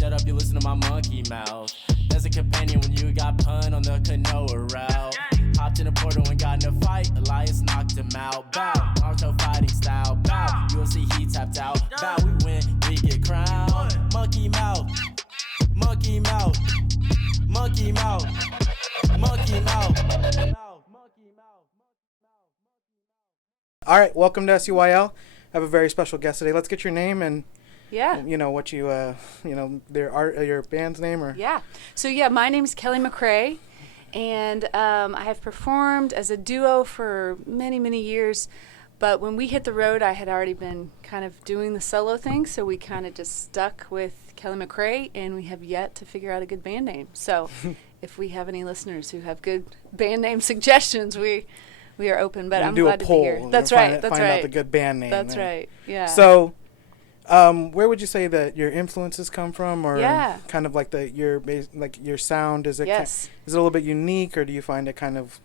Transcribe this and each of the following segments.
shut up, you listen to my monkey mouth. There's a companion when you got pun on the canoa route. Hopped in a portal and got in a fight, Elias knocked him out. Bow, Naruto fighting style. Bow, UFC he tapped out. Bow, we win, we get crowned. Monkey mouth, monkey mouth, monkey mouth, monkey mouth. All right, welcome to SUYL. I have a very special guest today. Let's get your name and what you your band's name or my name's Kelley McRae, and I have performed as a duo for many years. But when we hit the road, I had already been kind of doing the solo thing, so we kind of just stuck with Kelley McRae, and we have yet to figure out a good band name. So if we have any listeners who have good band name suggestions, we are open, but I'm glad to be here. That's right. Find out the good band name. That's right. Yeah. So, where would you say that your influences come from, or kind of like your sound? Is it is it a little bit unique, or do you find it kind of,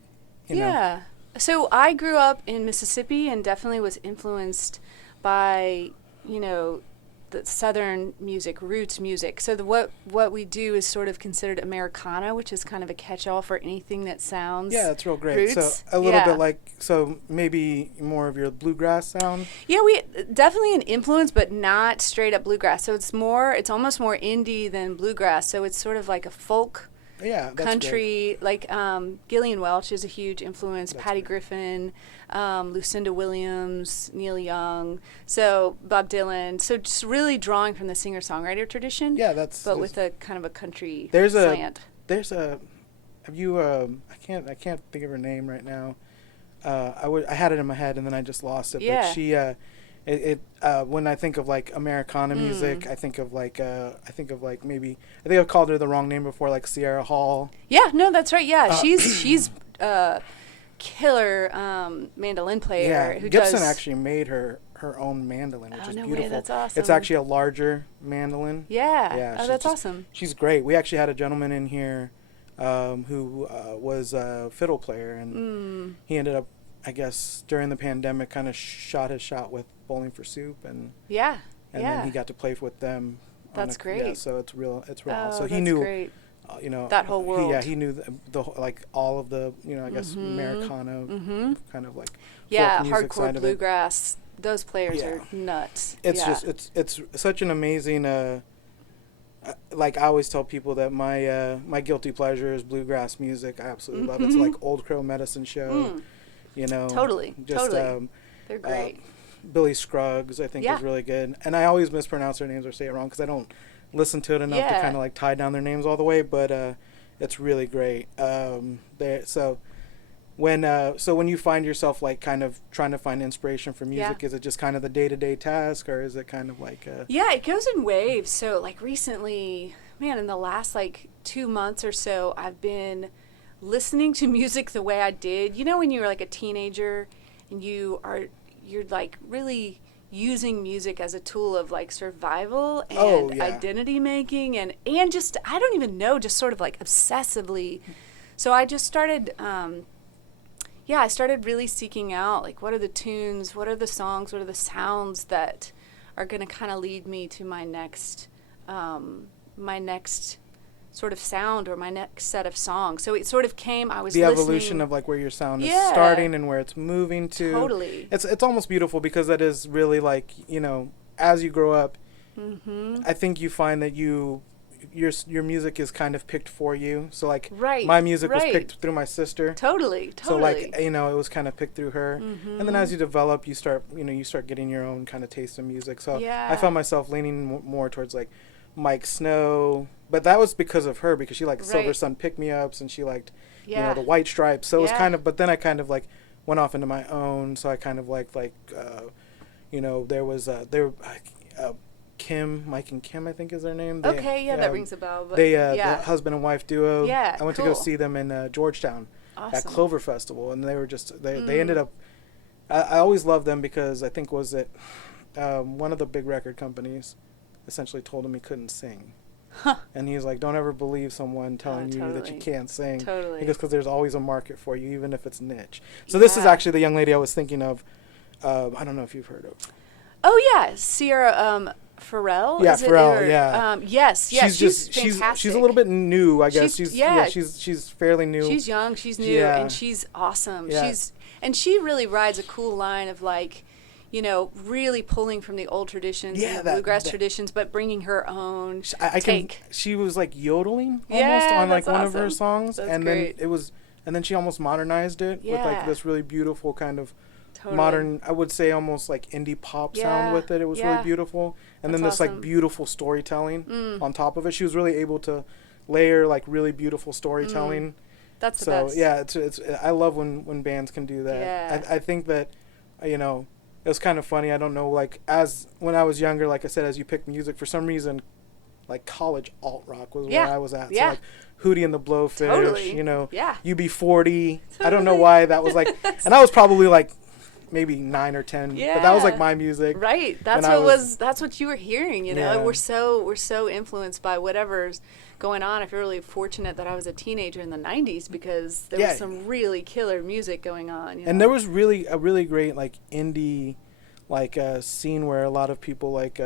you know? So I grew up in Mississippi and definitely was influenced by, the Southern music, roots music. So what we do is sort of considered Americana, which is kind of a catch-all for anything that sounds that's real great. Roots. So a little bit so maybe more of your bluegrass sound? Yeah, we definitely an influence, but not straight up bluegrass. So it's almost more indie than bluegrass. So it's sort of like a folk country, great. Like Gillian Welch is a huge influence, Patty Griffin, Lucinda Williams, Neil Young, so Bob Dylan. So just really drawing from the singer-songwriter tradition. Yeah, but with a kind of a country slant. I can't think of her name right now. I had it in my head and then I just lost it. Yeah. But she when I think of like Americana music, I think of maybe I think I've called her the wrong name before, like Sierra Hall. Yeah, no, that's right. Yeah, she's killer mandolin player. Yeah, who Gibson does actually made her own mandolin, which is beautiful. Way, that's awesome. It's actually a larger mandolin. Yeah. Oh, that's awesome. She's great. We actually had a gentleman in here who was a fiddle player, and he ended up, I guess, during the pandemic, kind of shot his shot with Bowling for Soup, and then he got to play with them. That's great. Yeah, so it's real. Oh, so he knew, great. That whole world. He knew the like all of the I guess Americana kind of like folk music hardcore side bluegrass. Those players are nuts. It's such an amazing. Like I always tell people that my guilty pleasure is bluegrass music. I absolutely love it. It's like Old Crow Medicine Show. Totally. They're great. Billy Scruggs, I think, is really good. And I always mispronounce their names or say it wrong because I don't listen to it enough to kind of like tie down their names all the way. But it's really great. So when you find yourself like kind of trying to find inspiration for music, is it just kind of the day-to-day task, or is it kind of like it goes in waves. So like recently, in the last like 2 months or so, I've been listening to music the way I did. When you were like a teenager and you're like really using music as a tool of like survival and identity making and just, I don't even know, just sort of like obsessively. So I just started, I started really seeking out like what are the tunes, what are the songs, what are the sounds that are going to kind of lead me to my next sort of sound or my next set of songs. So it sort of came, I was the listening. evolution of like where your sound is starting and where it's moving to. Totally. It's almost beautiful because that is really like, as you grow up, I think you find that your music is kind of picked for you. So like my music was picked through my sister. Totally. So like, it was kind of picked through her. And then as you develop, you start getting your own kind of taste of music. So I found myself leaning more towards like Mike Snow, but that was because of her, because she liked Silver Sun pick-me-ups and she liked the White Stripes. So it was kind of, but then I kind of like went off into my own. So I kind of like there was Kim, Mike and Kim, I think is their name. That rings a bell. But the husband and wife duo. Yeah, I went to go see them in Georgetown at Clover Festival, and they were just they ended up. I always loved them because I think one of the big record companies essentially told him he couldn't sing. And he's like, don't ever believe someone telling you that you can't sing. Totally. Because there's always a market for you, even if it's niche. So this is actually the young lady I was thinking of. I don't know if you've heard of. Oh, yeah. Sierra Pharrell? Yeah, is it, Pharrell. or, Yeah. Yes. She's fantastic. She's a little bit new, I guess. She's She's fairly new. She's young. She's new, and she's awesome. Yeah. She really rides a cool line of like, you know, really pulling from the old traditions and the bluegrass traditions, but bringing her own take. She was like yodeling almost on like one of her songs, that's and great. then she almost modernized it with like this really beautiful kind of modern, I would say almost like indie pop sound with it. It was really beautiful, and then this like beautiful storytelling on top of it. She was really able to layer like really beautiful storytelling. That's the best. So yeah, it's I love when bands can do that. Yeah. I think that, you know, it was kind of funny. I don't know, like, as when I was younger, like I said, as you pick music, for some reason, like, college alt rock was where I was at. So, like, Hootie and the Blowfish, you know, UB40. I don't know why that was, like, and I was probably, like, maybe 9 or 10, but that was, like, my music. Right. That's what you were hearing, you know. We're so influenced by whatever's going on. I feel really fortunate that I was a teenager in the 90s because there was some really killer music going on. You know? And there was really a really great like indie like scene where a lot of people like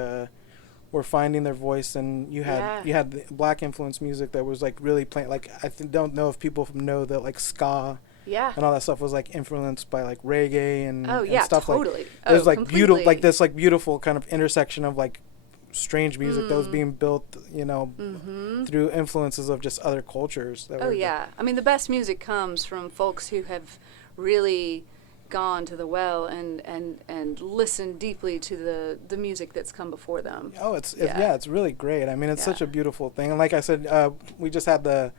were finding their voice, and you had the black influence music that was like really playing. Like don't know if people know that like ska and all that stuff was like influenced by like reggae and stuff totally. Like it was like beautiful, like this like beautiful kind of intersection of like strange music that was being built, you know, through influences of just other cultures. I mean, the best music comes from folks who have really gone to the well and listened deeply to the music that's come before them. Oh, it's really great. I mean, it's such a beautiful thing. And like I said, we just had the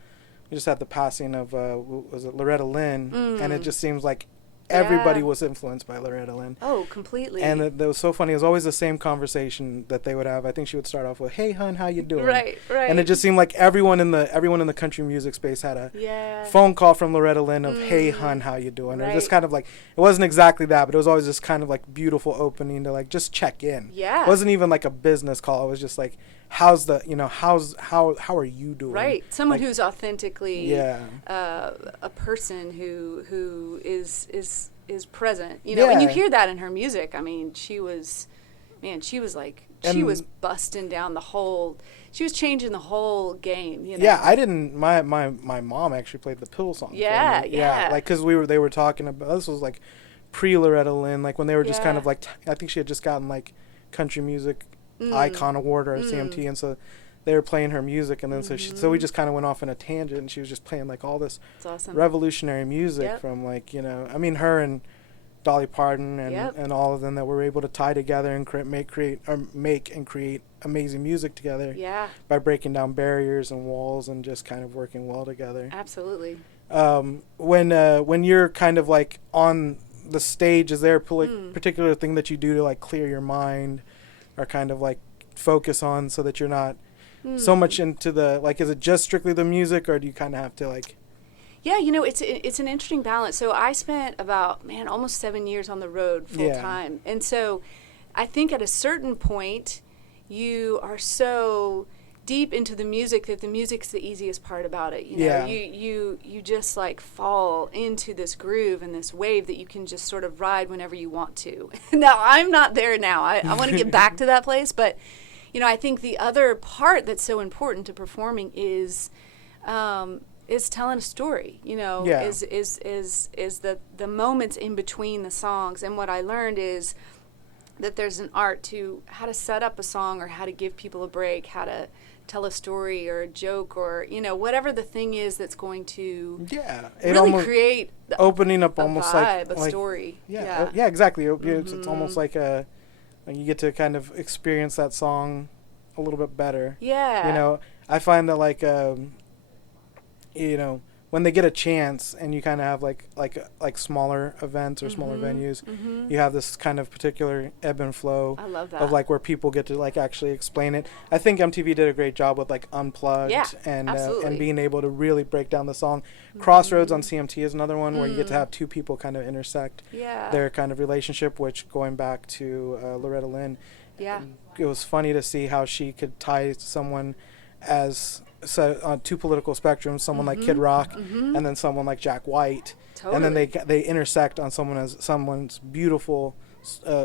passing of was it Loretta Lynn, and it just seems like everybody was influenced by Loretta Lynn. Oh, completely. And that was so funny. It was always the same conversation that they would have. I think she would start off with, "Hey, hun, how you doing?" Right. And it just seemed like everyone in the country music space had a phone call from Loretta Lynn of, "Hey, hun, how you doing?" Or just kind of like, it wasn't exactly that, but it was always just kind of like beautiful opening to like just check in. Yeah. It wasn't even like a business call. It was just like, how are you doing? Right. Someone like, who's authentically a person who is present. You know, and you hear that in her music. I mean, she was busting down the whole, she was changing the whole game, you know. Yeah, I didn't, my mom actually played the Pill song. Yeah. Like, because they were talking about, this was like pre-Loretta Lynn, like when they were just kind of like, I think she had just gotten like country music icon award or CMT, and so they were playing her music, and then so we just kind of went off in a tangent, and she was just playing like all this revolutionary music from like, you know, I mean, her and Dolly Parton and all of them that were able to tie together and make and create amazing music together by breaking down barriers and walls and just kind of working well together. Absolutely. When you're kind of like on the stage, is there a particular thing that you do to like clear your mind or kind of like focus on so that you're not so much into the, like, is it just strictly the music, or do you kind of have to like... Yeah, you know, it's an interesting balance. So I spent about, almost 7 years on the road full time. And so I think at a certain point you are so deep into the music that the music's the easiest part about it. You know, you just like fall into this groove and this wave that you can just sort of ride whenever you want to. Now, I'm not there now. I want to get back to that place, but you know, I think the other part that's so important to performing is telling a story, you know, is the moments in between the songs. And what I learned is that there's an art to how to set up a song or how to give people a break, how to tell a story or a joke or, you know, whatever the thing is that's going to really create opening up almost vibe, a story. Yeah, exactly. It's almost like you get to kind of experience that song a little bit better. Yeah. You know, I find that like you know, when they get a chance and you kind of have like smaller events or smaller venues, you have this kind of particular ebb and flow. I love that. Of like where people get to like actually explain it. I think MTV did a great job with like Unplugged and being able to really break down the song. Crossroads on CMT is another one where you get to have two people kind of intersect their kind of relationship, which going back to Loretta Lynn, it was funny to see how she could tie someone as... So on two political spectrums, someone like Kid Rock and then someone like Jack White, and then they intersect on someone's beautiful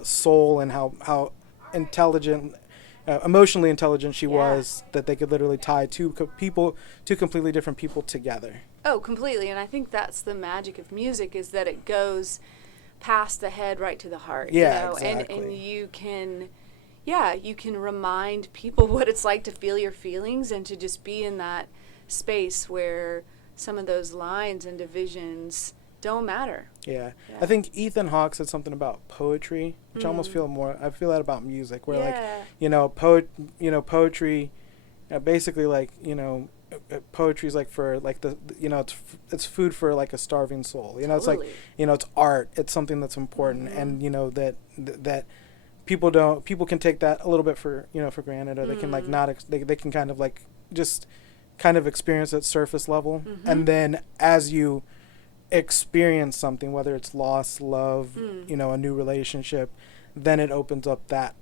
soul and how intelligent emotionally intelligent she was, that they could literally tie two completely different people together. Oh, completely. And I think that's the magic of music, is that it goes past the head right to the heart. Yeah, you know? exactly. And you can remind people what it's like to feel your feelings and to just be in that space where some of those lines and divisions don't matter. Yeah. I think Ethan Hawke said something about poetry, which I almost feel I feel that about music, where poetry, basically like, poetry is like for like it's food for like a starving soul. It's like, it's art. It's something that's important, and that people can take that a little bit for granted, or they can like not they can kind of like just kind of experience it surface level, and then as you experience something, whether it's loss, love, a new relationship, then it opens up that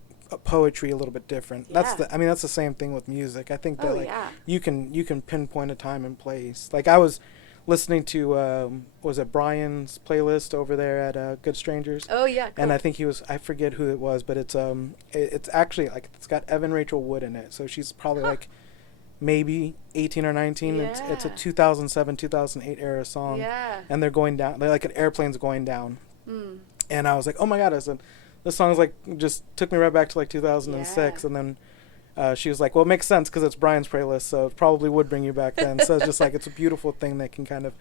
poetry a little bit different. That's the same thing with music. I think that you can pinpoint a time and place. Like I was listening to was it Brian's playlist over there at Good Strangers? Oh yeah, cool. And I think I forget who it was, but it's actually like it's got Evan Rachel Wood in it, so she's probably like maybe 18 or 19. It's a 2007 2008 era song, and they're going down, like an airplane's going down, and I was like, oh my god, I said, this song's like just took me right back to like 2006, and then she was like, well, it makes sense because it's Brian's playlist, so it probably would bring you back then. So it's just like, it's a beautiful thing that can kind of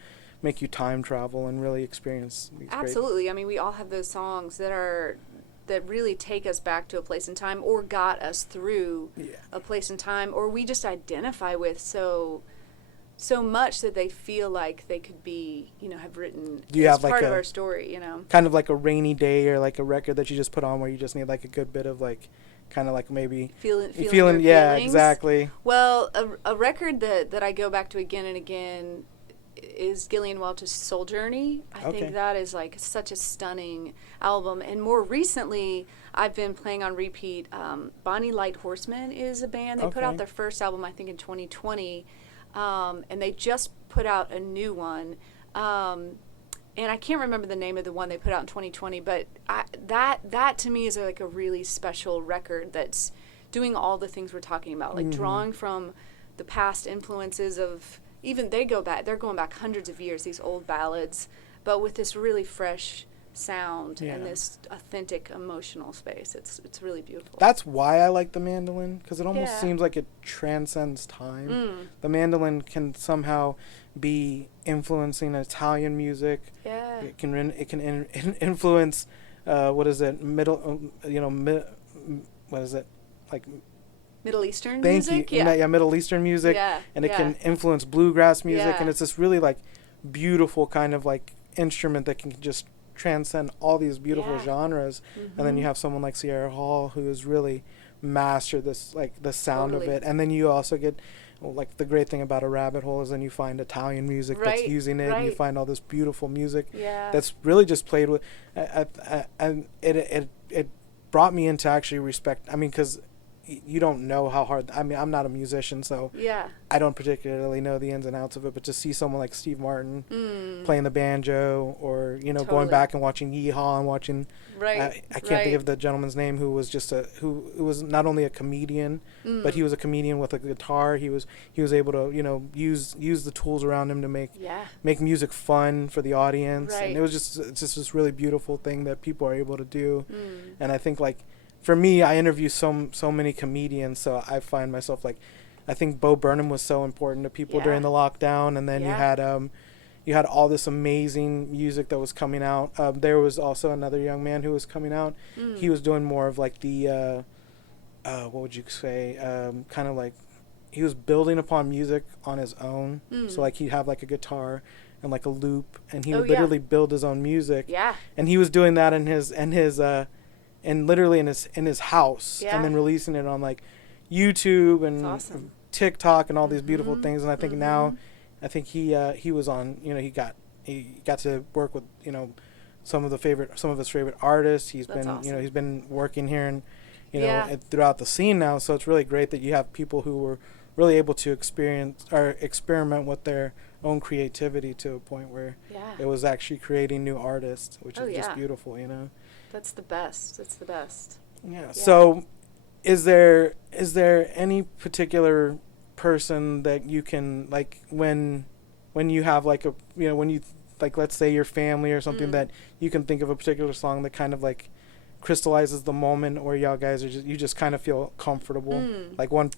make you time travel and really experience these Absolutely. I mean, we all have those songs that really take us back to a place in time, or got us through a place in time, or we just identify with so much that they feel like they could be, have written as part of our story, Kind of like a rainy day, or like a record that you just put on where you just need like a good bit of like, kind of like maybe feeling yeah, feelings. Exactly. Well, a record that I go back to again and again is Gillian Welch's Soul Journey. I think that is like such a stunning album. And more recently, I've been playing on repeat. Bonnie Light Horseman is a band. They put out their first album, I think, in 2020. And they just put out a new one. And I can't remember the name of the one they put out in 2020, but that to me is like a really special record that's doing all the things we're talking about, like drawing from the past influences of, even they're going back hundreds of years, these old ballads, but with this really fresh sound and this authentic emotional space. It's really beautiful. That's why I like the mandolin, because it almost seems like it transcends time. The mandolin can somehow be influencing Italian music. Yeah. It can influence what is it? What is it? Like Middle Eastern music? Yeah. Yeah, Middle Eastern music. Yeah. And it can influence bluegrass music, Yeah. and it's this really like beautiful kind of like instrument that can just transcend all these beautiful genres. And then you have someone like Sierra Hall who has really mastered this, like the sound of it. And then you also get, like, the great thing about a rabbit hole is then you find Italian music that's using it, and you find all this beautiful music that's really just played with. And it brought me into actually respect. I mean, because you don't know how hard. I mean, I'm not a musician, so I don't particularly know the ins and outs of it. But to see someone like Steve Martin playing the banjo, or going back and watching Yeehaw and watching, I can't think of the gentleman's name, who was just who was not only a comedian, but he was a comedian with a guitar. He was able to use the tools around him to make music fun for the audience, and it's just this really beautiful thing that people are able to do. And I think, like, for me, I interview so many comedians, so I find myself, like, I think Bo Burnham was so important to people during the lockdown, and then you had all this amazing music that was coming out. There was also another young man who was coming out. He was doing more of like the what would you say? Kind of like he was building upon music on his own. So like he'd have like a guitar and like a loop, and he would literally build his own music. Yeah. And he was doing that in literally in his house, and then releasing it on like YouTube and TikTok and all these beautiful things. And I think now, I think he was on, he got to work with some of his favorite artists. He's he's been working here and throughout the scene now. So it's really great that you have people who were really able to experiment with their own creativity to a point where it was actually creating new artists, which is just beautiful. That's the best. It's the best. Yeah. So is there any particular person that you can, like, when you have like a, you know, when you, like, let's say your family or something, that you can think of a particular song that kind of like crystallizes the moment where y'all guys are just, you just kind of feel comfortable, like one,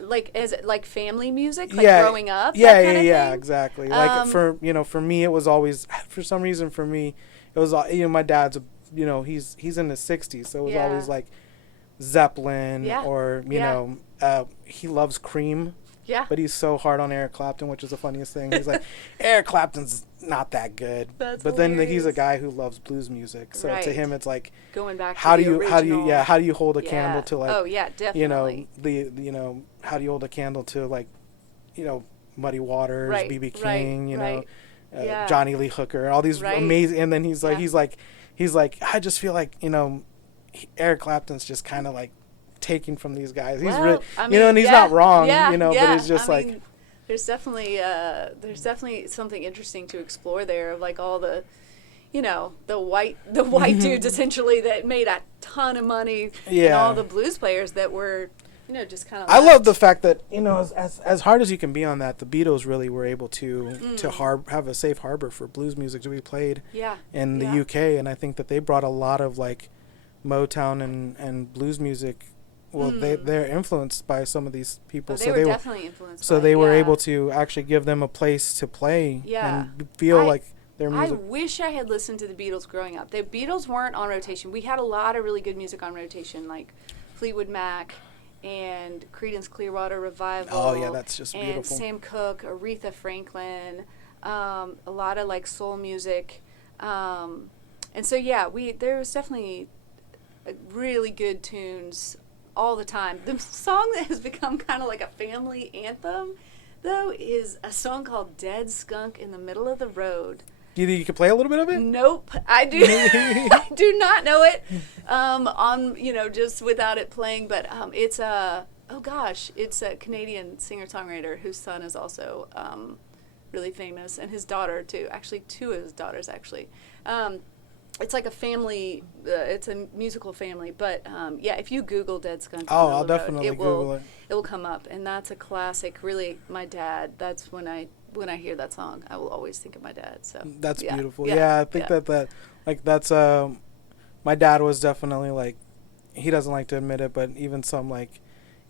like, is it like family music, like growing up? Yeah, exactly. Like for me, it was always, for some reason, for me, it was, you know, my dad's, you know, he's in his 60s, so it was always like Zeppelin, or you know, he loves Cream. Yeah. But he's so hard on Eric Clapton, which is the funniest thing. He's like, Eric Clapton's not that good. But hilarious. Then he's a guy who loves blues music. So to him, it's like, going back to how the do you original. how do you hold a candle to, like, oh yeah, definitely. You know, how do you hold a candle to, like, you know, Muddy Waters, B.B. King, you know, Johnny Lee Hooker, all these amazing. And then he's like, I just feel like, you know, Eric Clapton's just kind of like taking from these guys. He's really, you know, and he's not wrong, you know, but it's just like, there's definitely something interesting to explore there, of like all the, you know, the white dudes essentially that made a ton of money, and all the blues players that were, you know, just kind of. I love the fact that, you know, as hard as you can be on that, the Beatles really were able to have a safe harbor for blues music to be played in the UK, and I think that they brought a lot of like Motown and blues music. Well, they're influenced by some of these people, so they were definitely influenced. So they were able to actually give them a place to play and feel like their music. I wish I had listened to the Beatles growing up. The Beatles weren't on rotation. We had a lot of really good music on rotation, like Fleetwood Mac and Creedence Clearwater Revival. Oh yeah, that's just and beautiful. Sam Cooke, Aretha Franklin, a lot of like soul music, and so there was definitely really good tunes all the time. The song that has become kind of like a family anthem, though, is a song called Dead Skunk in the Middle of the Road. Do you think you could play a little bit of it? Nope. I do I do not know it on, you know, just without it playing, but it's a Canadian singer-songwriter whose son is also really famous, and his daughter too. Actually, two of his daughters actually. It's like a family. It's a musical family, but if you Google Dead Skunk, I'll definitely Google it. It will come up, and that's a classic. Really, my dad. That's when I hear that song, I will always think of my dad. So that's beautiful. Yeah, I think that like that's my dad was definitely like, he doesn't like to admit it, but even some like,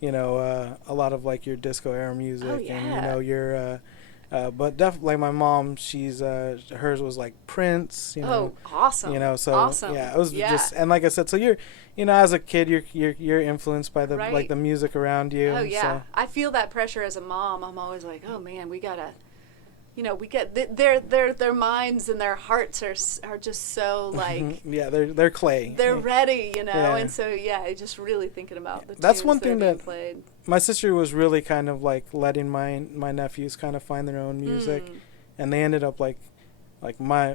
you know, a lot of like your disco era music, and you know your. But definitely, like my mom, she's hers was like Prince. You know, awesome. You know, so awesome. It was just, and like I said, so you're, you know, as a kid, you're influenced by the like the music around you. Oh yeah, so. I feel that pressure as a mom. I'm always like, oh man, we gotta, you know, we get their minds and their hearts are just so like they're clay. They're ready, you know, and so just really thinking about the that's tunes one that thing are being that played. My sister was really kind of like letting my nephews kind of find their own music, and they ended up like my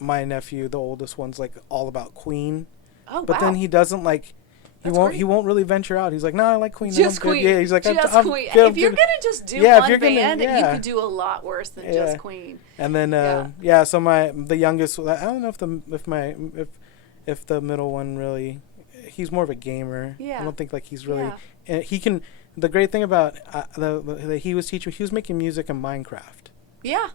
nephew, the oldest one's like all about Queen. Oh, but then he doesn't like. He won't really venture out. He's like, no, I like Queen. Just Queen. Yeah, he's like, Queen. If you're gonna just do one band, you could do a lot worse than just Queen. And then so the youngest, I don't know if the middle one really, he's more of a gamer. Yeah. I don't think like he's really, and he can. The great thing about he was making music in Minecraft. Yeah.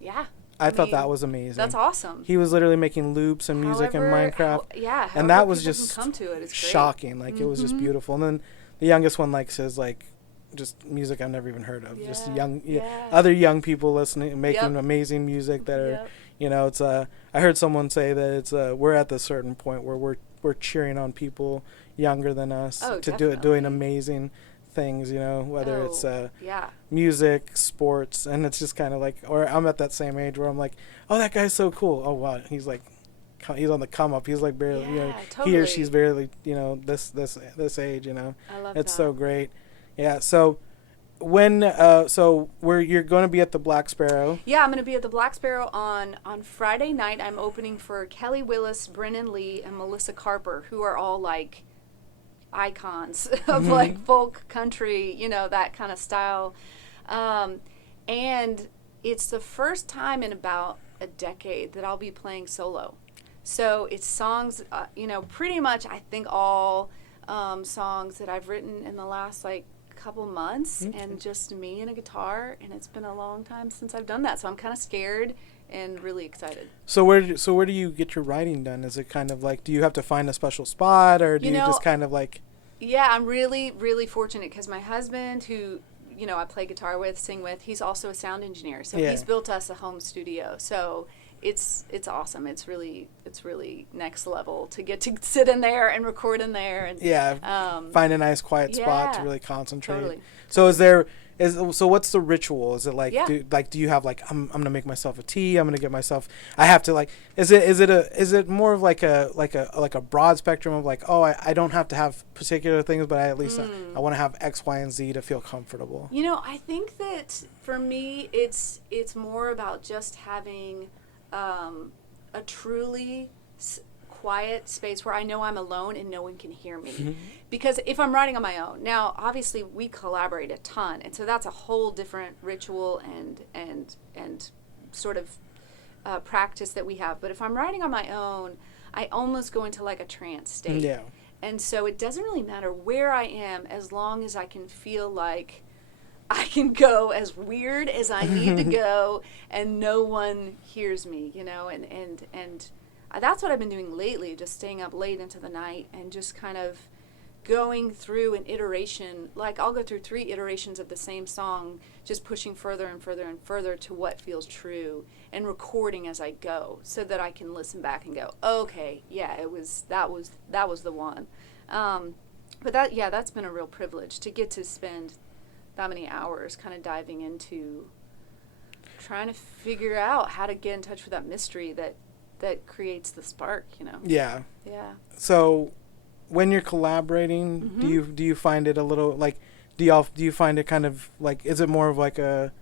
Yeah. I thought that was amazing. That's awesome. He was literally making loops and music in Minecraft. And that was just come to it, it's shocking. Like it was just beautiful. And then the youngest one says like just music I've never even heard of. Yeah. Just other young people listening, making amazing music that are, you know, it's I heard someone say that it's we're at the certain point where we're cheering on people younger than us doing amazing things, you know, whether it's music, sports, and it's just kind of like, or I'm at that same age where I'm like, oh, that guy's so cool. Oh wow, he's on the come up. He's like barely, you know, he or she's barely, you know, this age, you know. I love it's that. so great. Yeah. So when you're going to be at the Black Sparrow. Yeah, I'm going to be at the Black Sparrow on Friday night. I'm opening for Kelly Willis, Brennan Lee, and Melissa Carper, who are all like icons of like folk country, you know, that kind of style, and it's the first time in about a decade that I'll be playing solo. So it's songs, you know, pretty much I think all songs that I've written in the last like couple months, and just me and a guitar, and it's been a long time since I've done that, so I'm kind of scared and really excited. So where do you get your writing done? Is it kind of like, do you have to find a special spot, or do you just kind of like... Yeah, I'm really, really fortunate because my husband, who, you know, I play guitar with, sing with, he's also a sound engineer. So he's built us a home studio. So it's awesome. It's really next level to get to sit in there and record in there. And find a nice quiet spot to really concentrate. Totally. So so what's the ritual? Is it like, do you have like, I'm gonna make myself a tea, I'm gonna get myself, I have to like, is it more of like a broad spectrum of like, oh, I don't have to have particular things, but I want to have X, Y, and Z to feel comfortable? You know, I think that for me, it's more about just having a truly quiet space where I know I'm alone and no one can hear me. Because if I'm writing on my own, now obviously we collaborate a ton, and so that's a whole different ritual and sort of practice that we have. But if I'm writing on my own, I almost go into like a trance state. Yeah. And so it doesn't really matter where I am as long as I can feel like I can go as weird as I need to go and no one hears me, you know, and that's what I've been doing lately, just staying up late into the night and just kind of going through an iteration. Like I'll go through 3 iterations of the same song, just pushing further and further and further to what feels true, and recording as I go so that I can listen back and go, okay, yeah, that was the one. But that's been a real privilege to get to spend that many hours kind of diving into trying to figure out how to get in touch with that mystery that creates the spark, you know. Yeah. So when you're collaborating, do you find it a little like, do you find it kind of like, is it more of like a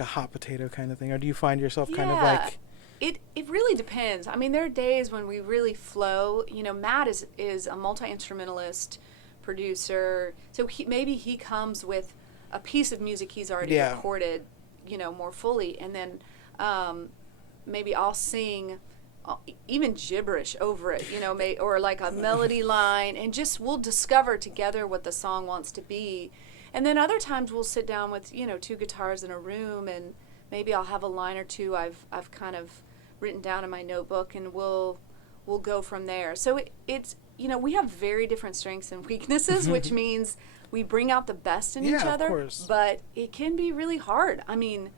hot potato kind of thing, or do you find yourself kind of like... It really depends. I mean, there are days when we really flow. You know, Matt is a multi-instrumentalist, producer, so maybe he comes with a piece of music he's already recorded, you know, more fully, and then maybe I'll sing even gibberish over it, you know, or like a melody line, and just we'll discover together what the song wants to be. And then other times we'll sit down with, you know, 2 guitars in a room, and maybe I'll have a line or 2 I've kind of written down in my notebook, and we'll go from there. So it's, you know, we have very different strengths and weaknesses, which means we bring out the best in each other. Of course. But it can be really hard. I mean,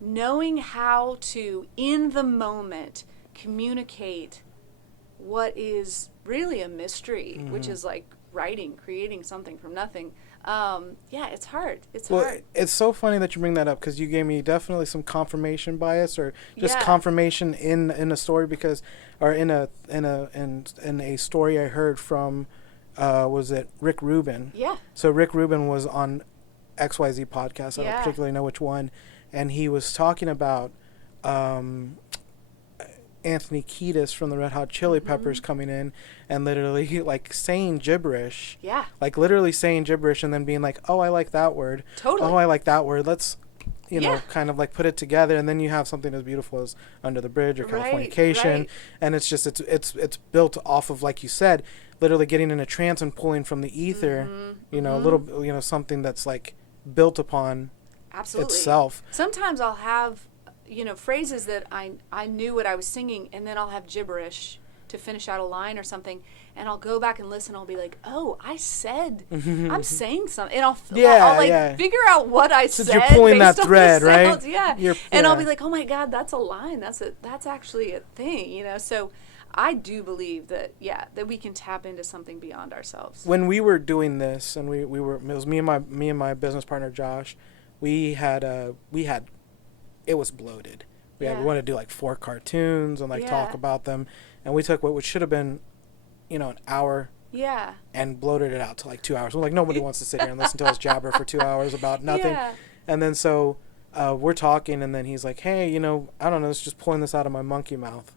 knowing how to, in the moment, communicate what is really a mystery, which is like creating something from nothing. It's hard. It's hard. It's so funny that you bring that up, because you gave me definitely some confirmation bias, or just confirmation in a story, because, or in a story I heard from, was it Rick Rubin? Yeah. So Rick Rubin was on XYZ podcast. I don't particularly know which one, and he was talking about Anthony Kiedis from the Red Hot Chili Peppers coming in and literally like saying gibberish. Yeah. Like literally saying gibberish and then being like, oh, I like that word. Totally. Oh, I like that word. Let's, you know, kind of like put it together, and then you have something as beautiful as Under the Bridge or Californication. Right. And it's just, it's built off of, like you said, literally getting in a trance and pulling from the ether, you know, a little, you know, something that's like built upon itself. Sometimes I'll have, you know, phrases that I knew what I was singing, and then I'll have gibberish to finish out a line or something, and I'll go back and listen. I'll be like, oh, I said, I'm saying something, and I'll figure out what I said. You're pulling that thread, right? And I'll be like, oh my God, that's a line. That's actually a thing, you know. So I do believe that we can tap into something beyond ourselves. When we were doing this, and it was me and my business partner Josh, it was bloated. We wanted to do like 4 cartoons and like talk about them, and we took what should have been, you know, an hour, and bloated it out to like 2 hours. We're like, nobody wants to sit here and listen to us jabber for 2 hours about nothing. And then so we're talking, and then he's like, hey, you know, I don't know, it's just pulling this out of my monkey mouth.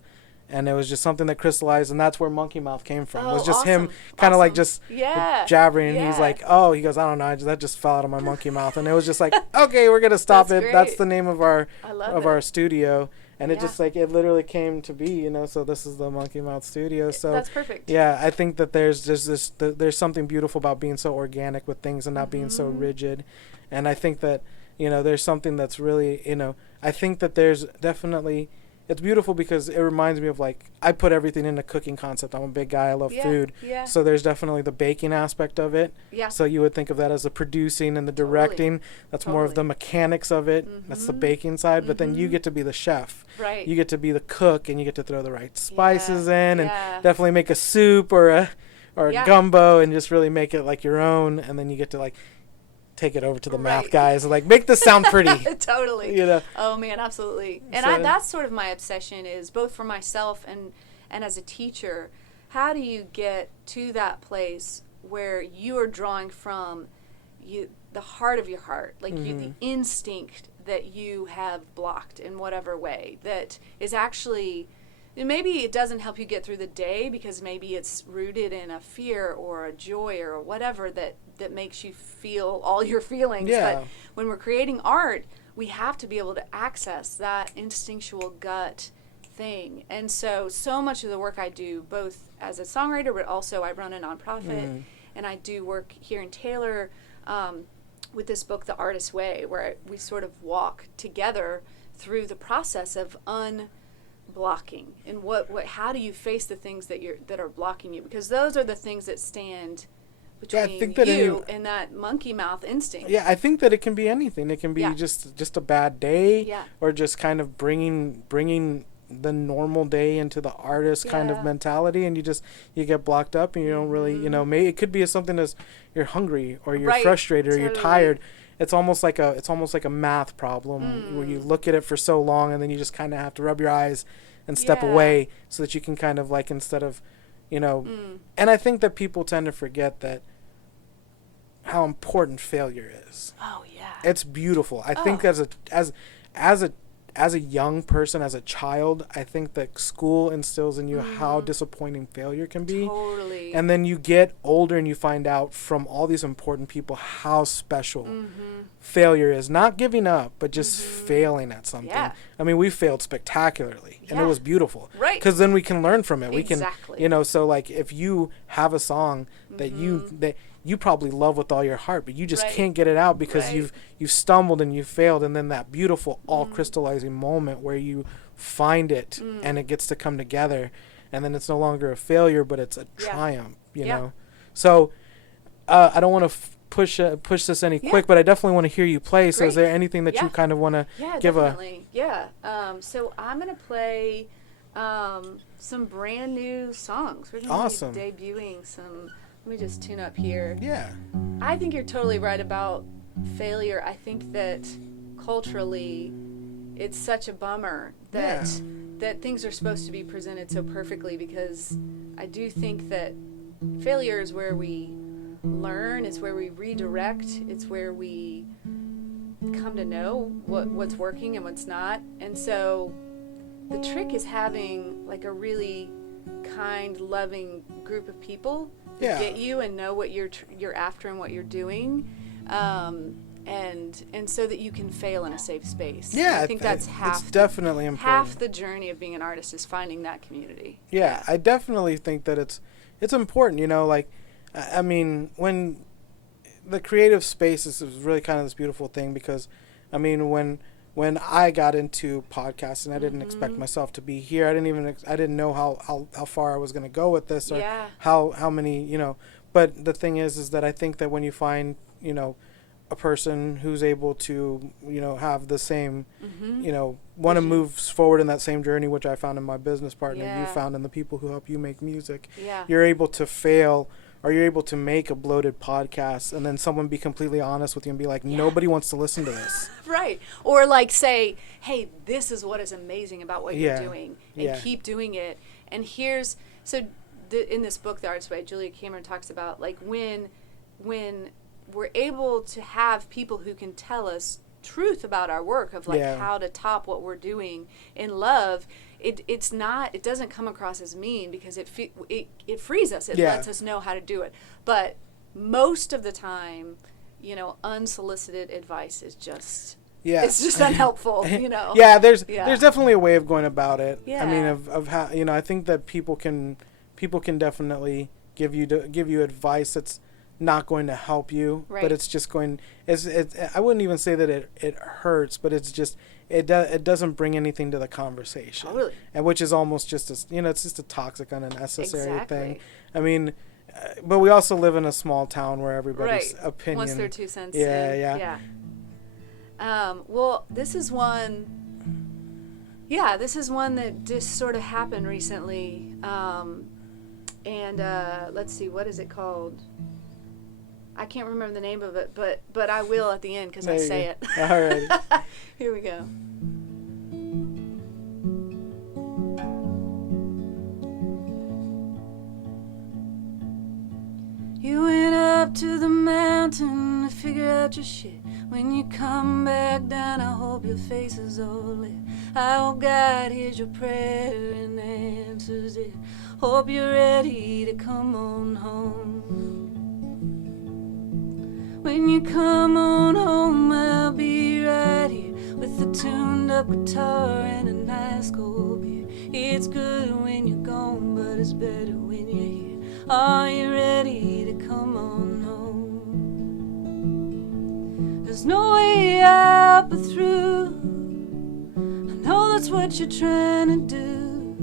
And it was just something that crystallized, and that's where Monkey Mouth came from. It was just him kind of like just jabbering, and he's like, oh, he goes, I don't know, that just fell out of my monkey mouth. And it was just like, okay, we're going to stop it. Great. That's the name of our studio. And it just like, it literally came to be, you know, so this is the Monkey Mouth Studio. So that's perfect. Yeah, I think that there's just there's something beautiful about being so organic with things and not being so rigid. And I think that, you know, there's something that's really, you know, I think that there's definitely, it's beautiful because it reminds me of, like, I put everything in the cooking concept. I'm a big guy. I love food. Yeah. So there's definitely the baking aspect of it. Yeah. So you would think of that as the producing and the directing. That's more of the mechanics of it. That's the baking side. But then you get to be the chef. Right. You get to be the cook, and you get to throw the right spices in and definitely make a soup or a gumbo and just really make it like your own. And then you get to, like, take it over to the math guys and, like, make this sound pretty. Totally. You know. Oh man, absolutely. And that's sort of my obsession, is both for myself and as a teacher, how do you get to that place where you are drawing from the heart of your heart, like the instinct that you have blocked in whatever way that is actually, maybe it doesn't help you get through the day because maybe it's rooted in a fear or a joy or whatever that makes you feel all your feelings. Yeah. But when we're creating art, we have to be able to access that instinctual gut thing. And so much of the work I do, both as a songwriter, but also I run a nonprofit, and I do work here in Taylor with this book, The Artist's Way, where we sort of walk together through the process of blocking and how do you face the things that are blocking you, because those are the things that stand between you and that monkey mouth instinct. Yeah, I think that it can be anything. It can be just a bad day, or just kind of bringing the normal day into the artist kind of mentality, and you get blocked up and you don't really, you know, maybe it could be something as you're hungry or you're frustrated or you're tired. It's almost like a math problem where you look at it for so long and then you just kind of have to rub your eyes and step away so that you can kind of, like, instead of, you know, and I think that people tend to forget that how important failure is. Oh yeah. It's beautiful. I think as a young person, as a child, I think that school instills in you how disappointing failure can be. Totally. And then you get older and you find out from all these important people how special failure is. Not giving up, but just failing at something. Yeah. I mean, we failed spectacularly, and it was beautiful. Right. Because then we can learn from it. Exactly. We can, you know, so, like, if you have a song that you probably love with all your heart, but you just can't get it out because you've stumbled and you failed, and then that beautiful all crystallizing moment where you find it and it gets to come together, and then it's no longer a failure, but it's a triumph, you know. So I don't want to push this any quick, but I definitely want to hear you play. So is there anything that you kind of want to give definitely. So I'm going to play some brand new songs. We're going to be debuting some. Let me just tune up here. Yeah. I think you're totally right about failure. I think that culturally it's such a bummer that things are supposed to be presented so perfectly, because I do think that failure is where we learn, it's where we redirect, it's where we come to know what's working and what's not. And so the trick is having, like, a really kind, loving group of people get you and know what you're after and what you're doing, and so that you can fail in a safe space. Yeah, I think that's it's definitely important. Half the journey of being an artist is finding that community. Yeah, I definitely think that it's important. You know, like, I mean, when the creative space is really kind of this beautiful thing, because, I mean, when I got into podcasting, I didn't expect myself to be here. I didn't know how far I was going to go with this, or how many, you know. But the thing is that I think that when you find, you know, a person who's able to, you know, have the same, you know, want to move forward in that same journey, which I found in my business partner, you found in the people who help you make music, you're able to fail, or you're able to make a bloated podcast, and then someone be completely honest with you and be like, nobody wants to listen to this. Right. Or, like, say, hey, this is what is amazing about what you're doing, and keep doing it. And here's, so in this book, The Artist's Way, Julia Cameron talks about, like, when we're able to have people who can tell us truth about our work, of, like, how to top what we're doing in love, it doesn't come across as mean, because it frees us. It lets us know how to do it. But most of the time, you know, unsolicited advice is just Yeah. It's just unhelpful, you know. Yeah, there's definitely a way of going about it. Yeah. I mean, of how, you know, I think that people can definitely give you advice that's not going to help you, right. but it's just going. I wouldn't even say that it hurts, but it's just it doesn't bring anything to the conversation. Totally. And which is almost just it's just a toxic, unnecessary exactly. thing. I mean. But we also live in a small town where everybody's opinion. Wants their 2 cents. Yeah. Well, this is one. Yeah, this is one that just sort of happened recently. And let's see, what is it called? I can't remember the name of it, but I will at the end because I say it. All right. Here we go. You went up to the mountain to figure out your shit. When you come back down, I hope your face is all lit. I hope God hears your prayer and answers it. Hope you're ready to come on home. When you come on home, I'll be right here with a tuned up guitar and a nice cold beer. It's good when you're gone, but it's better when you're here. Are you ready to come on home? There's no way out but through. I know that's what you're trying to do.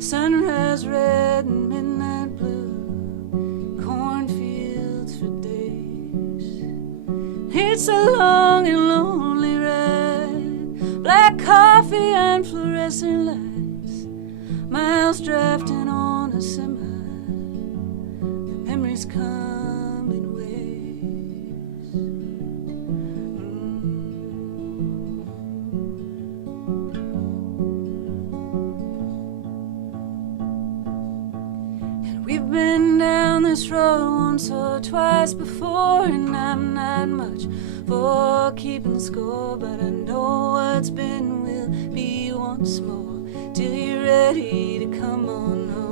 Sunrise red and midnight blue, cornfields for days. It's a long and lonely ride, black coffee and fluorescent lights, miles drafting on a semi. Memories come in waves. And we've been down this road once or twice before, and I'm not much for keeping score, but I know what's been will be once more till you're ready to come on home.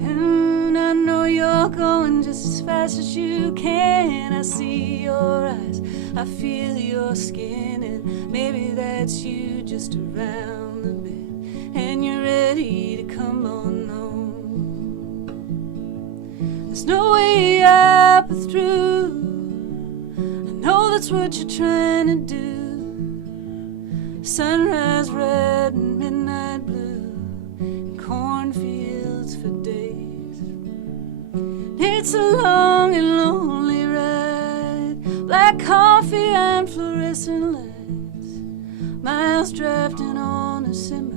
And I know you're going just as fast as you can. I see your eyes, I feel your skin, and maybe that's you just around the bend, and you're ready to come on home. There's no way out but through. I know that's what you're trying to do. Sunrise red and midnight blue, and cornfields for days. It's a long and lonely ride, black coffee and fluorescent lights, miles drafting on a semi.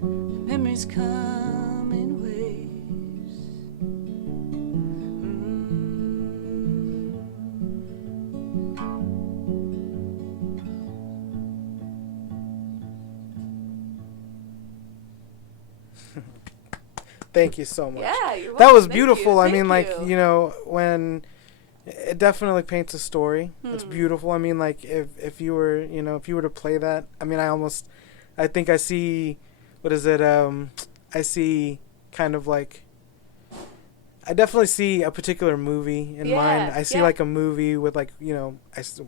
The memories come in waves. Thank you so much. Yeah, you're welcome. That was Thank beautiful. you. I mean, like, Thank you know, when it definitely paints a story. It's beautiful. I mean, like, if you were, you know, if you were to play that, I mean, I think I see, what is it? I see kind of like, I definitely see a particular movie in mind. I see like a movie with like, you know,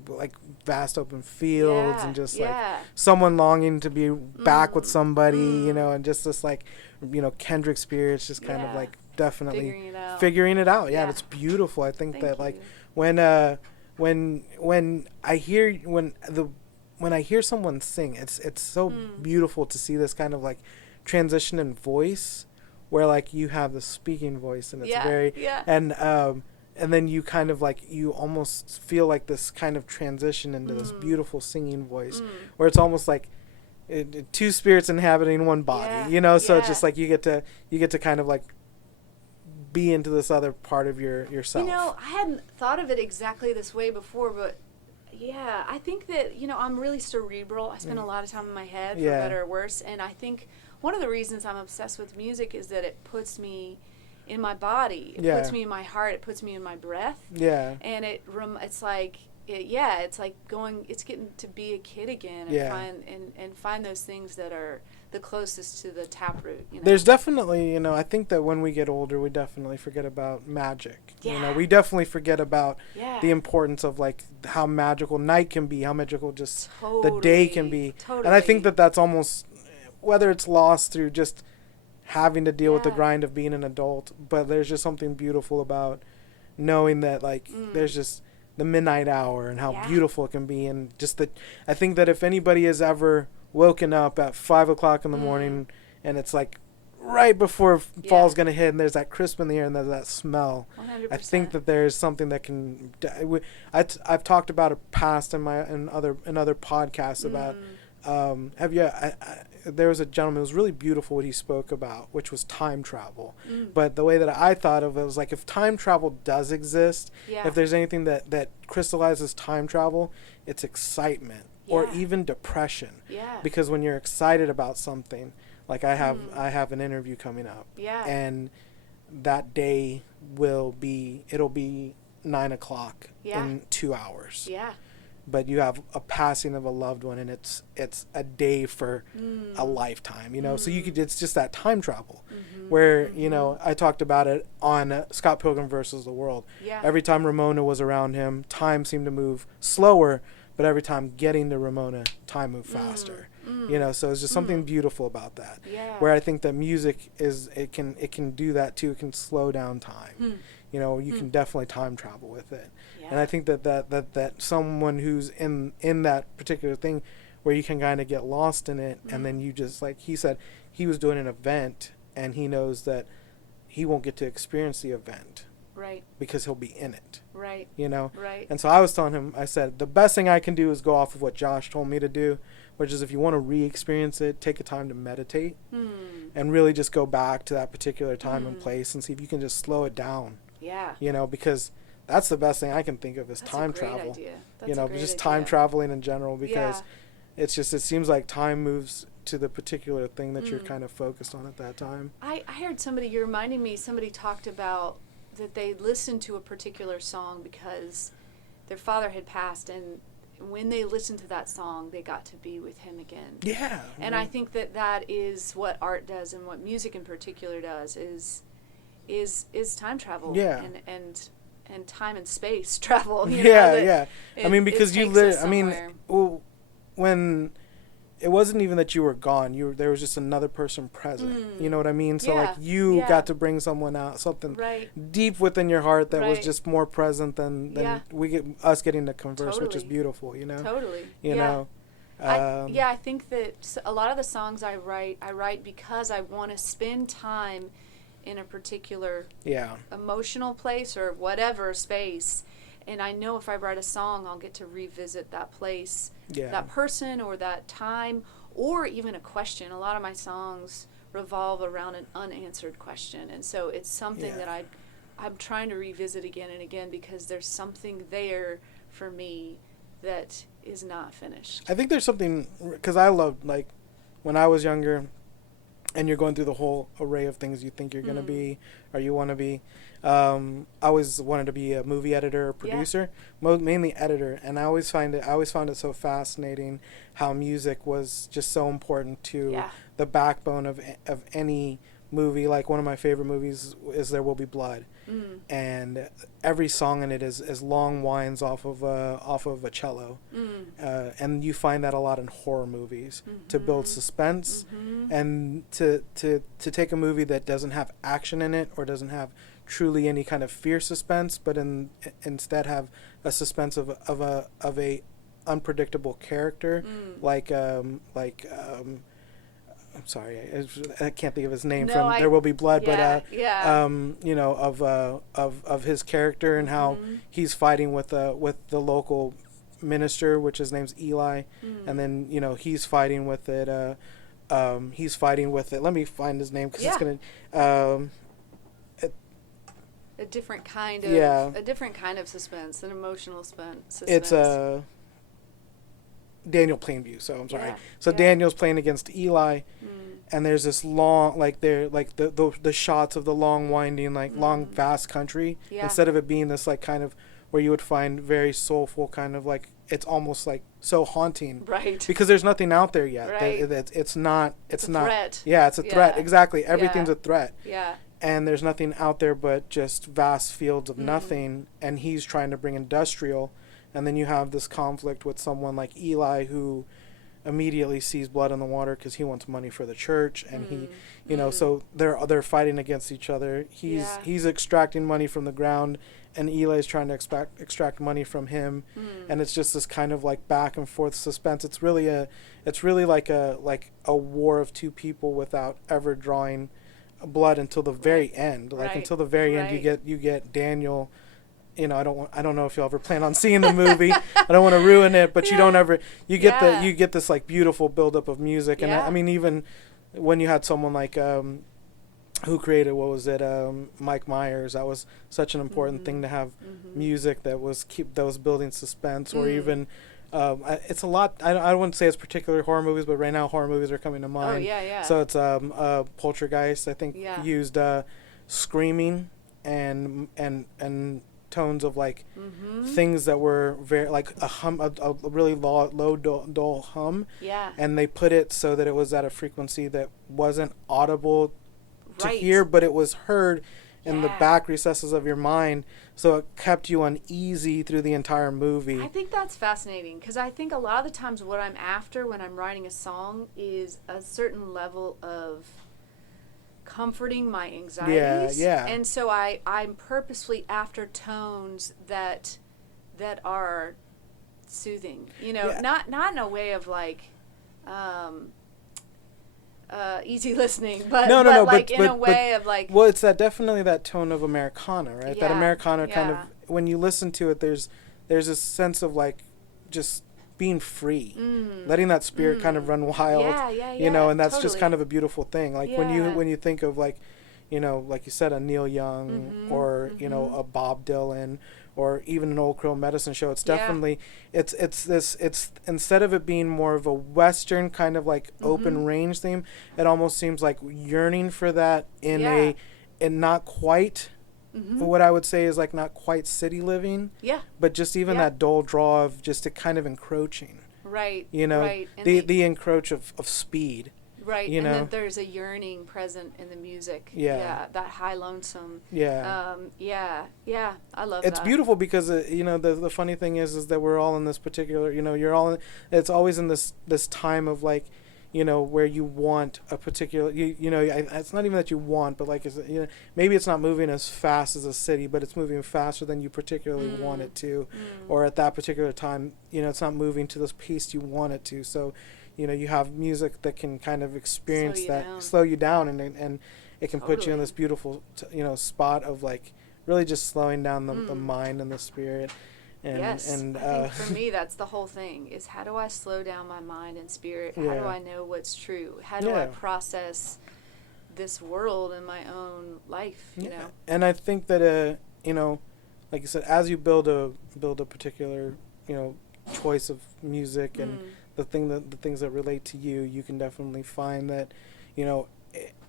like vast open fields and just like someone longing to be back with somebody, you know, and just this like, you know, Kendrick spirits just kind of like definitely figuring it out. Yeah, it's beautiful. I think that like when I hear someone sing, it's so beautiful to see this kind of like transition in voice, where like you have the speaking voice and it's and then you kind of like you almost feel like this kind of transition into this beautiful singing voice, where it's almost like two spirits inhabiting one body, you know. So it's just like you get to kind of like be into this other part of yourself. You know, I hadn't thought of it exactly this way before, but yeah, I think that, you know, I'm really cerebral. I spend a lot of time in my head, for better or worse, and I think one of the reasons I'm obsessed with music is that it puts me in my body, it puts me in my heart, it puts me in my breath, and it's like it's like getting to be a kid again, and find those things that are the closest to the taproot. You know? There's definitely, I think that when we get older, we definitely forget about magic. Yeah. We definitely forget about yeah. the importance of like how magical night can be, how magical just totally. the day can be. Totally. And I think that that's almost, whether it's lost through just having to deal with the grind of being an adult, but there's just something beautiful about knowing that like there's just the midnight hour and how beautiful it can be. And just that, I think that if anybody has ever woken up at 5 o'clock in the morning and it's like right before fall's gonna hit and there's that crisp in the air and there's that smell, 100%. I think that there's something that can I've talked about it past in other podcasts about there was a gentleman, it was really beautiful what he spoke about, which was time travel. But the way that I thought of it was like, if time travel does exist, if there's anything that crystallizes time travel, it's excitement or even depression. Because when you're excited about something, like I have an interview coming up, and that day it'll be 9 o'clock in 2 hours. But you have a passing of a loved one, and it's a day for a lifetime, so it's just that time travel where, I talked about it on Scott Pilgrim versus the World. Every time Ramona was around him, time seemed to move slower, but every time getting to Ramona, time moved faster. So it's just something beautiful about that. Where I think that music it can do that too. It can slow down time. You can definitely time travel with it. And I think that someone who's in that particular thing where you can kind of get lost in it, and then you just, like he said, he was doing an event and he knows that he won't get to experience the event. Right. Because he'll be in it. Right. Right. And so I was telling him, I said, the best thing I can do is go off of what Josh told me to do, which is if you want to re-experience it, take a time to meditate and really just go back to that particular time and place and see if you can just slow it down. Because that's the best thing I can think of is time travel. Idea. Just time traveling in general, because it seems like time moves to the particular thing that you're kind of focused on at that time. I heard you're reminding me, somebody talked about that they listened to a particular song because their father had passed, and when they listened to that song, they got to be with him again. Yeah. And I think that is what art does, and what music in particular does, is time travel. Yeah. And time and space travel. Because when it wasn't even that you were gone, there was just another person present. You know what I mean? So like you got to bring someone out, something deep within your heart that was just more present than us getting to converse, which is beautiful. Totally. I think that a lot of the songs I write because I want to spend time in a particular emotional place or whatever space, and I know if I write a song, I'll get to revisit that place, that person, or that time, or even a question. A lot of my songs revolve around an unanswered question, and so it's something that I'm trying to revisit again and again, because there's something there for me that is not finished. I think there's something, because I loved, like, when I was younger, and you're going through the whole array of things you think you're going to be or you want to be. I always wanted to be a movie editor or producer, mainly editor. And I always found it so fascinating how music was just so important to the backbone of any movie. Like, one of my favorite movies is There Will Be Blood. And every song in it is long whines off of a cello. And you find that a lot in horror movies to build suspense and to take a movie that doesn't have action in it or doesn't have truly any kind of fear suspense, but instead have a suspense of a unpredictable character, I'm sorry, I can't think of his name There Will Be Blood, of his character and how he's fighting with the local minister, which his name's Eli, and then he's fighting with it. Let me find his name because it's gonna. A different kind of suspense, an emotional suspense. It's Daniel Plainview, so I'm sorry. Daniel's playing against Eli, and there's this long, the shots of the long winding, long vast country, instead of it being this kind of where you would find very soulful kind of it's almost like so haunting. Right. Because there's nothing out there yet. Right. It's not. It's a threat. Yeah, it's a threat. Exactly. Everything's Yeah. a threat. Yeah. And there's nothing out there but just vast fields of nothing. And he's trying to bring industrial. And then you have this conflict with someone like Eli, who immediately sees blood in the water because he wants money for the church, and he, you know, so they're fighting against each other. He's extracting money from the ground, and Eli's trying to extract money from him, and it's just this kind of like back and forth suspense. It's really like a war of two people without ever drawing blood until the very end. Like until the very end, you get Daniel. You know, I don't know if you'll ever plan on seeing the movie. I don't want to ruin it, but you get this like beautiful buildup of music, and I mean, even when you had someone like who created, what was it, Mike Myers, that was such an important thing to have music that was building suspense, or even it's a lot. I wouldn't say it's particularly horror movies, but right now horror movies are coming to mind. So it's Poltergeist, I think, used screaming and tones of like things that were very like a really low dull hum, and they put it so that it was at a frequency that wasn't audible to hear, but it was heard in the back recesses of your mind, so it kept you uneasy through the entire movie. I think that's fascinating, because I think a lot of the times what I'm after when I'm writing a song is a certain level of comforting my anxieties. And so I'm purposefully after tones that are soothing, you know, not in a way of like easy listening, but in a way of like, well, it's definitely that tone of Americana, right? That Americana kind of, when you listen to it, there's a sense of like just being free, letting that spirit kind of run wild, you know, and that's just kind of a beautiful thing. Like when you think of like, you know, like you said, a Neil Young or you know, a Bob Dylan, or even an Old Crow Medicine Show, it's definitely it's instead of it being more of a Western kind of like open range theme, it almost seems like yearning for that in not quite. What I would say is like not quite city living, but just even that dull draw of just a kind of encroaching, you know, the encroach of speed, you know, and then there's a yearning present in the music, that high lonesome, I love it's that. beautiful because you know, the funny thing is that we're all in this particular, you know, it's always in this time of like, you know, where you want a particular, you know, it's not even that you want, but like, you know, maybe it's not moving as fast as a city, but it's moving faster than you particularly want it to, or at that particular time, you know, it's not moving to the pace you want it to. So, you know, you have music that can kind of experience slow you down, and it can put you in this beautiful, you know, spot of like really just slowing down the mind and the spirit. And, I think for me that's the whole thing, is how do I slow down my mind and spirit? How do I know what's true? How do I process this world in my own life, you know? And I think that you know, like you said, as you build a particular, you know, choice of music and the things that relate to you, you can definitely find that, you know,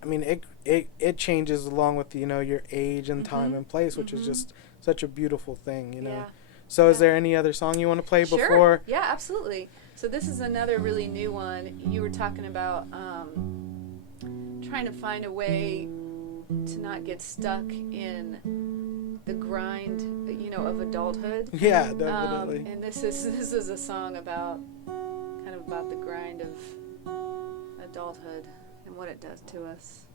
I mean, it changes along with, you know, your age and time and place, which is just such a beautiful thing, you know. So is there any other song you want to play before? Sure. Yeah, absolutely. So this is another really new one. You were talking about trying to find a way to not get stuck in the grind, you know, of adulthood. Yeah, definitely. And this is a song about the grind of adulthood and what it does to us.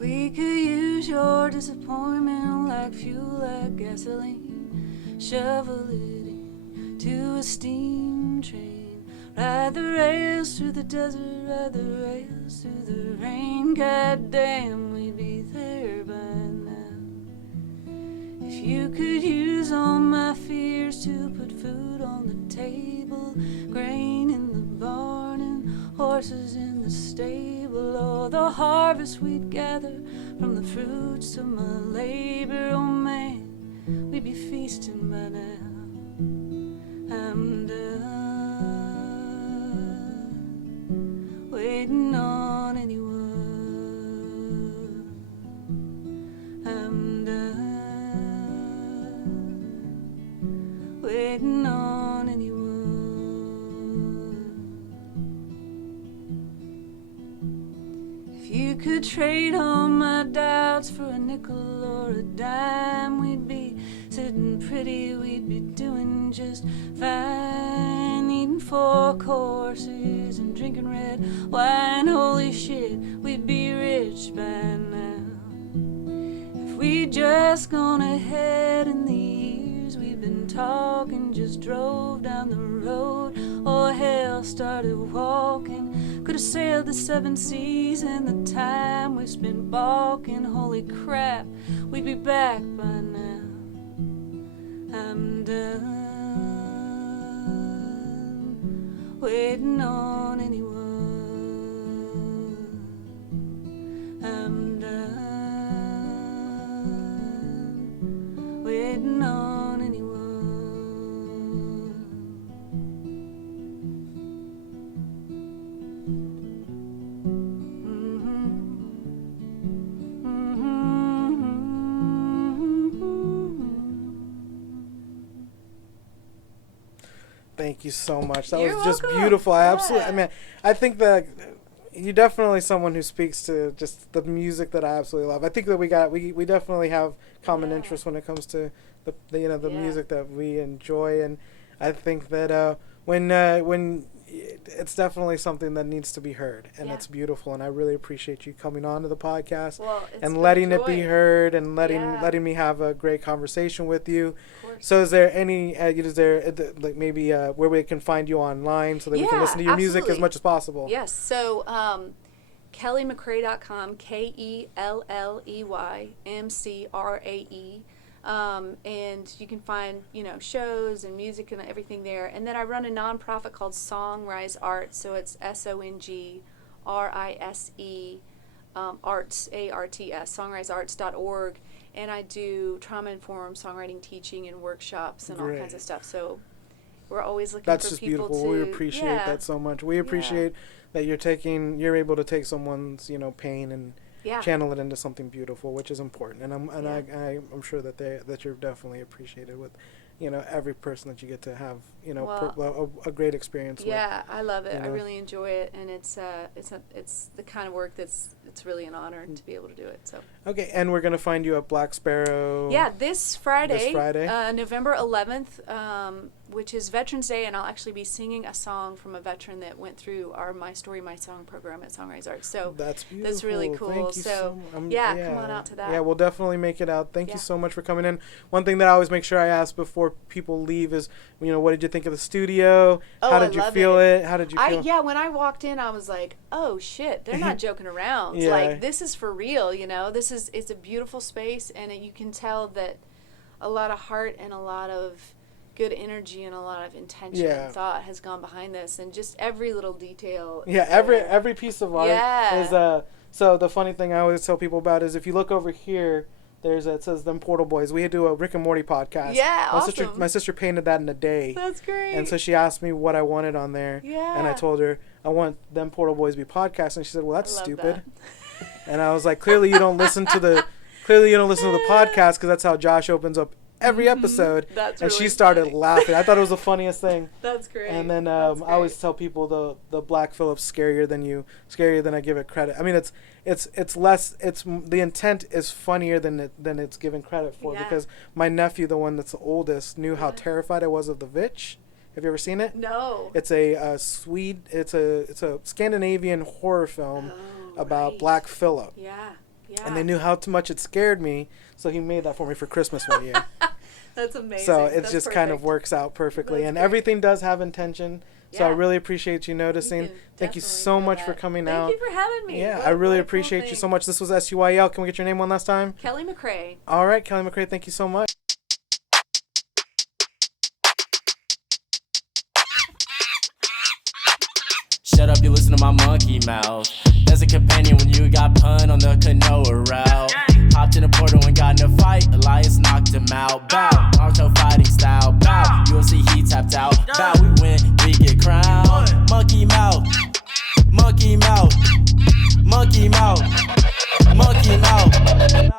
We could use your disappointment like fuel, like gasoline. Shovel it into a steam train. Ride the rails through the desert, ride the rails through the rain. God damn, we'd be there by now. If you could use all my fears to put food on the table, grain in the barn and horses in the stable. Oh, the harvest we'd gather from the fruits of my labor. Oh man, we'd be feasting by now. I'm done waiting on trade all my doubts for a nickel or a dime. We'd be sitting pretty, we'd be doing just fine. Eating 4 courses and drinking red wine. Holy shit, we'd be rich by now. If we'd just gone ahead in the years we've been talking, just drove down the road, or hell, started walking. Could have sailed the 7 seas in the time we spent balking. Holy crap, we'd be back by now. I'm done waiting on anyone. I'm done waiting on anyone. Thank you so much. That You're was just welcome. beautiful. Yeah. I mean, I think that you're definitely someone who speaks to just the music that I absolutely love. I think that we definitely have common interests when it comes to the music that we enjoy, and I think that when it's definitely something that needs to be heard, and it's beautiful, and I really appreciate you coming on to the podcast and letting it be heard, and letting me have a great conversation with you. So is there any like maybe where we can find you online so that we can listen to your music as much as possible? Yes. So KelleyMcRae.com, KelleyMcrae. And you can find, shows and music and everything there. And then I run a nonprofit called Songrise Arts. So it's SONGRISE, Arts, ARTS, songrisearts.org. And I do trauma-informed songwriting teaching and workshops and all kinds of stuff. So we're always looking for people to... That's just beautiful. We appreciate that so much. We appreciate that you're able to take someone's, pain and channel it into something beautiful, which is important. And I'm sure that you're definitely appreciated with, every person that you get to have, a great experience with. Yeah, I love it. I really enjoy it, and it's the kind of work it's really an honor to be able to do it. So. Okay, and we're gonna find you at Black Sparrow. Yeah, this Friday, November 11th, which is Veterans Day, and I'll actually be singing a song from a veteran that went through our My Story, My Song program at Songrise Arts. So that's beautiful. That's really cool. Thank you come on out to that. Yeah, we'll definitely make it out. Thank you so much for coming in. One thing that I always make sure I ask before people leave is, what did you think of the studio? How did you feel it? How did you feel? Yeah, when I walked in, I was like, oh shit, they're not joking around. Like, this is for real, it's a beautiful space, and you can tell that a lot of heart and a lot of good energy and a lot of intention and thought has gone behind this, and just every little detail. Yeah, every piece of art is so the funny thing I always tell people about is if you look over here, it says Them Portal Boys. We do a Rick and Morty podcast. Yeah, awesome. My sister painted that in a day. That's great. And so she asked me what I wanted on there. Yeah. And I told her I want Them Portal Boys to be podcast, and she said, "Well, that's stupid." And I was like, "Clearly you don't listen to the podcast, because that's how Josh opens up every episode." That's and really she started funny. laughing. I thought it was the funniest thing. That's great. And then I always tell people the Black Phillip's scarier than I give it credit. I mean, it's less. The intent is funnier than it's given credit for, because my nephew, the one that's the oldest, knew how terrified I was of the Witch. Have you ever seen it? No. It's a Scandinavian horror film about Black Phillip. Yeah. Yeah. And they knew how much it scared me, so he made that for me for Christmas one year. That's amazing. So it just kind of works out perfectly. And everything does have intention. So I really appreciate you noticing. Thank you so much for coming out. Thank you for having me. Yeah, I really appreciate you so much. This was SUYL. Can we get your name one last time? Kelley McRae. All right, Kelley McRae, thank you so much. Shut up, you listen to my monkey mouth. As a companion when you got pun on the canoa route. Hopped in a portal and got in a fight. Elias knocked him out. Bow, Naruto fighting style. Bow, UFC he tapped out. Bow, we win, we get crowned. Monkey mouth, monkey mouth, monkey mouth, monkey mouth.